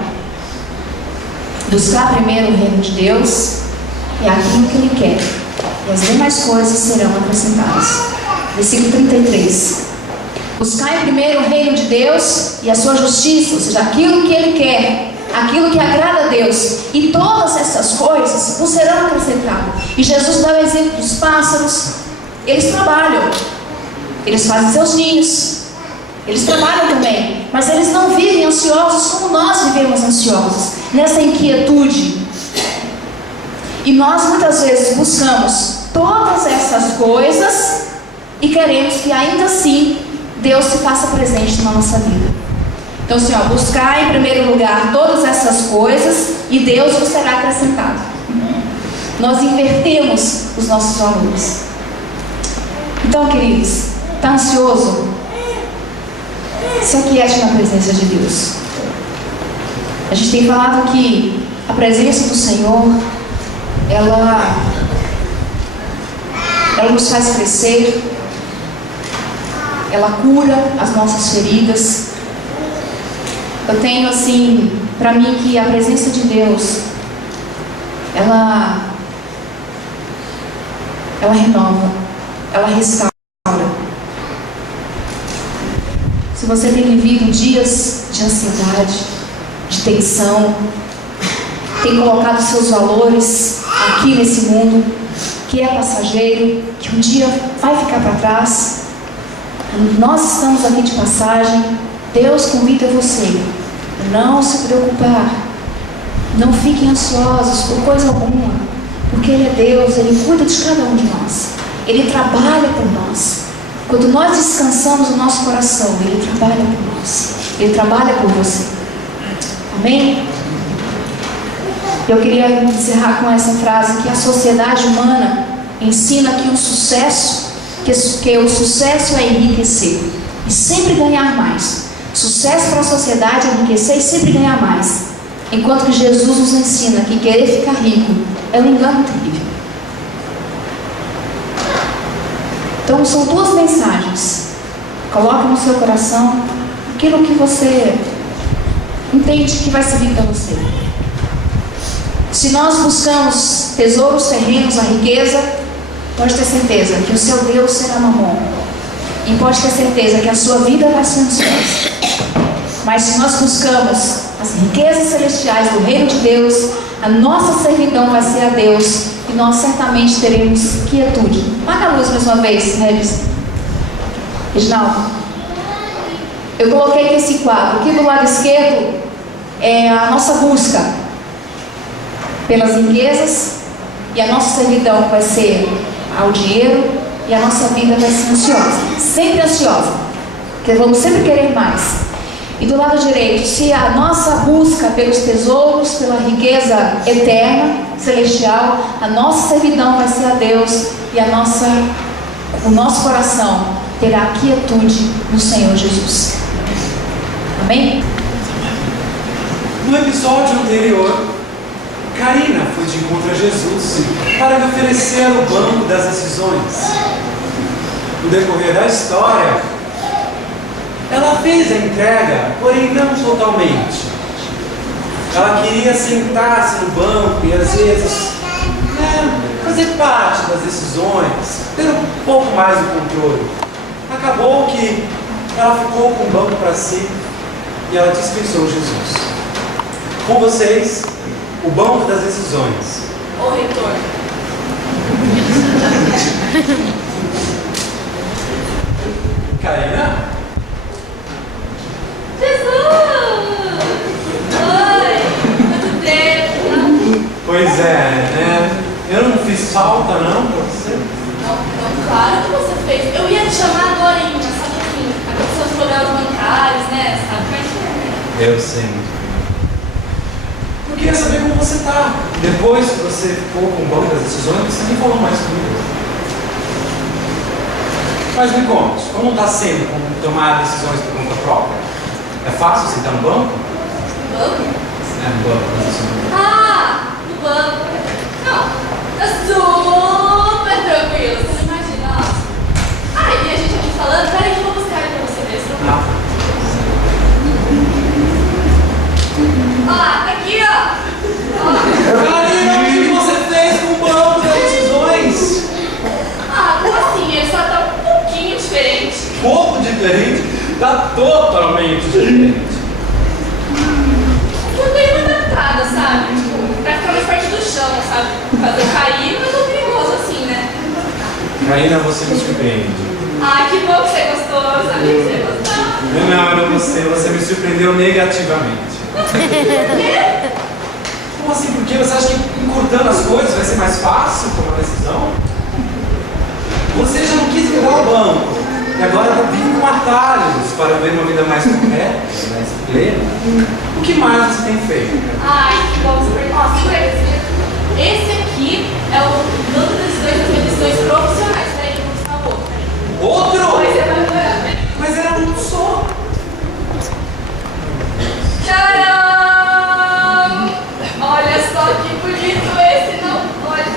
Buscar primeiro o reino de Deus e aquilo que Ele quer. E as demais coisas serão acrescentadas. Versículo 33. Buscar primeiro o reino de Deus e a sua justiça, ou seja, aquilo que Ele quer, aquilo que agrada a Deus, e todas essas coisas não serão acrescentadas. E Jesus dá o exemplo dos pássaros. Eles trabalham, eles fazem seus ninhos, eles trabalham também, mas eles não vivem ansiosos como nós vivemos ansiosos, nessa inquietude. E nós muitas vezes buscamos todas essas coisas e queremos que ainda assim Deus se faça presente na nossa vida. Então, Senhor, buscar em primeiro lugar todas essas coisas e Deus vos será acrescentado. Nós invertemos os nossos valores. Então, queridos, está ansioso? Se aquiete na presença de Deus. A gente tem falado que a presença do Senhor, ela nos faz crescer, ela cura as nossas feridas. Eu tenho assim, para mim, que a presença de Deus, ela renova, ela restaura. Se você tem vivido dias de ansiedade, de tensão, tem colocado seus valores aqui nesse mundo, que é passageiro, que um dia vai ficar para trás, nós estamos aqui de passagem. Deus convida você a não se preocupar, não fiquem ansiosos por coisa alguma, porque Ele é Deus, Ele cuida de cada um de nós, Ele trabalha por nós. Quando nós descansamos o nosso coração, Ele trabalha por nós, Ele trabalha por você. Amém? Eu queria encerrar com essa frase, que a sociedade humana ensina que o sucesso é enriquecer e sempre ganhar mais. Sucesso para a sociedade é enriquecer e sempre ganhar mais. Enquanto que Jesus nos ensina que querer ficar rico é um engano terrível. Então são duas mensagens. Coloque no seu coração aquilo que você entende que vai servir para você. Se nós buscamos tesouros terrenos, a riqueza, pode ter certeza que o seu Deus será Mamon. E pode ter certeza que a sua vida vai ser ansiosa. Mas se nós buscamos as riquezas celestiais do reino de Deus, a nossa servidão vai ser a Deus, e nós certamente teremos quietude. Apaga a luz mais uma vez, Reginaldo. Eu coloquei aqui esse quadro. Aqui do lado esquerdo é a nossa busca pelas riquezas, e a nossa servidão vai ser ao dinheiro, e a nossa vida vai ser ansiosa, sempre ansiosa, porque vamos sempre querer mais. E do lado direito, se a nossa busca pelos tesouros, pela riqueza eterna, celestial, a nossa servidão vai ser a Deus, e o nosso coração terá quietude no Senhor Jesus. Amém? No episódio anterior, Karina foi de encontro a Jesus para lhe oferecer o banco das decisões. No decorrer da história, ela fez a entrega, porém não totalmente. Ela queria sentar-se no banco e às vezes fazer parte das decisões, ter um pouco mais do controle. Acabou que ela ficou com o banco para si e ela dispensou Jesus. Com vocês, o banco das decisões. O reitor. Karina? Jesus! Oi! Quanto tempo! Pois é, né? Eu não fiz falta não pra você? Não, claro que você fez. Eu ia te chamar agora, mas sabe assim, aconteceu os problemas bancários, né? Sabe como é que é, né? Eu sei. Eu queria saber como você tá. Depois que você ficou com o banco das decisões, você nem falou mais comigo. Mas me conte, como está sendo tomar decisões por conta própria? É fácil sentar no banco? No banco? No banco das decisões. Ah! No banco. Não, tá super tranquilo, você não imagina. Nossa. Ah, e a gente aqui falando, peraí que eu vou buscar ele pra você ver se não. Ah, tá aqui, ó. Karina, o que você fez com o banco das decisões? Ah, como assim? Ele só tá um pouquinho diferente. Pouco diferente? Tá totalmente diferente. Eu dei uma adaptada, sabe? Tipo, pra ficar mais perto do chão, sabe? Fazer eu cair, mas não perigoso assim, né? Karina, você me surpreende. Ah, que bom que você gostou, eu sabia que você gostou. Não, eu não gostei. Você me surpreendeu negativamente. Por quê? Como assim? Porque você acha que encurtando as coisas vai ser mais fácil tomar decisão? Você já não quis virar o banco e agora está vindo com atalhos para ver uma vida mais correta, mais plena. O que mais você tem feito? Ai, que bom que você perguntou. Ó, segura aí. Esse aqui é o banco das decisões profissionais. Peraí, eu vou buscar o outro. Peraí. Outro? Pois é, vai melhorar. Mas era um só. Tcharam! Olha só que bonito esse, não? Olha.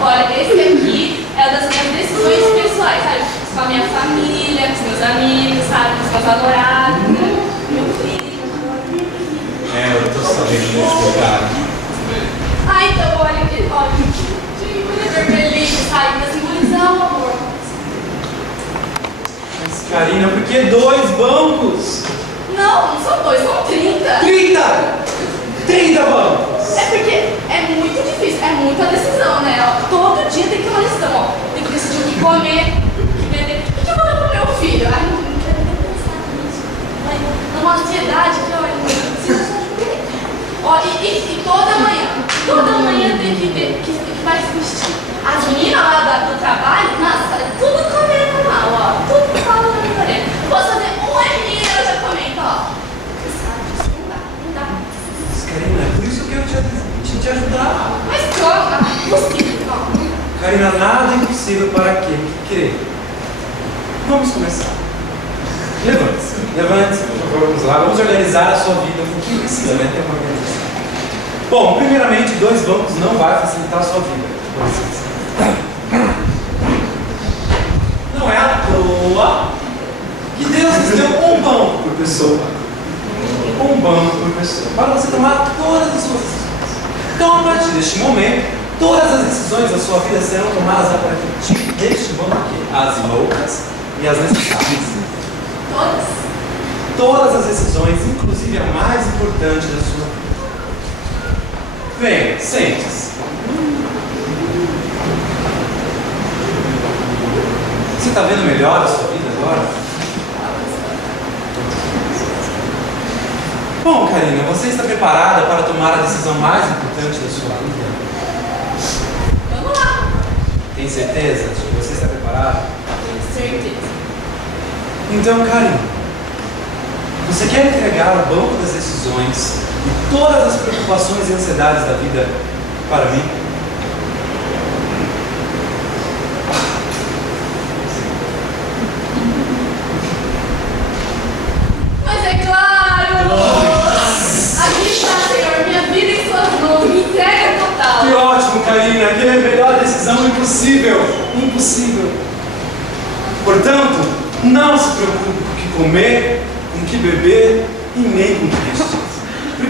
Olha, esse aqui é das minhas decisões pessoais, sabe? Com a minha família, com os meus amigos, sabe? Com os meus namorados, né? Meu filho. Eu tô sabendo desse cara. Ah, então olha aqui, olha. Tinha vermelhinho, sabe? Pra simbolizar o amor. Mas, Karina, por que 2 bancos? Não, não são 2, são 30. 30! 30 bancos! É porque é muito difícil, é muita decisão, né? Ó, todo dia tem que ter uma decisão, ó. Tem que decidir o que comer, o que beber. O que eu vou dar pro meu filho? Ai, não quero nem pensar nisso. Ai, numa ansiedade que, olha, não precisa só de comer. Ó, e toda manhã tem que ver que vai se vestir. As meninas lá do trabalho, nossa, tudo comendo mal, ó. Tudo fala na minha orelha. Posso fazer uma menina, ela já comenta, ó. Sabe, isso não dá. Karina, é por isso que eu te ajudar. Mas como? Impossível, não. Karina, nada é impossível para aquele que crê. Vamos começar. Levante-se. Levante-se. Vamos lá. Vamos organizar a sua vida. O que precisa, né? Ter uma organização. Bom, primeiramente, 2 bancos não vai facilitar a sua vida. Não é à toa que Deus nos deu um banco por pessoa. Um banco por pessoa. Para você tomar todas as suas decisões. Então, a partir deste momento, todas as decisões da sua vida serão tomadas a partir deste banco aqui. As loucas e as necessárias. Todas? Todas as decisões, inclusive a mais importante da sua vida. Venha, sente-se. Você está vendo melhor a sua vida agora? Bom, Karina, você está preparada para tomar a decisão mais importante da sua vida? Vamos lá. Tem certeza de que você está preparada? Tenho certeza. Então, Karina, você quer entregar o banco das decisões e todas as preocupações e ansiedades da vida para mim? Mas é claro! Aqui está, Senhor, minha vida em suas mãos, me entrega total. Que ótimo, Karina, que é a melhor decisão impossível. Impossível. Portanto, não se preocupe com o que comer, com o que beber e nem com o que vestir.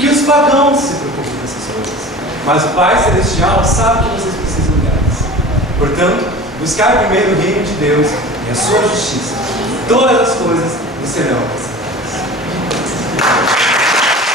que os pagãos se preocupam com essas coisas. Mas o Pai Celestial sabe que vocês precisam delas. Portanto, buscar primeiro o reino de Deus e a sua justiça. Todas as coisas lhe serão acrescentadas.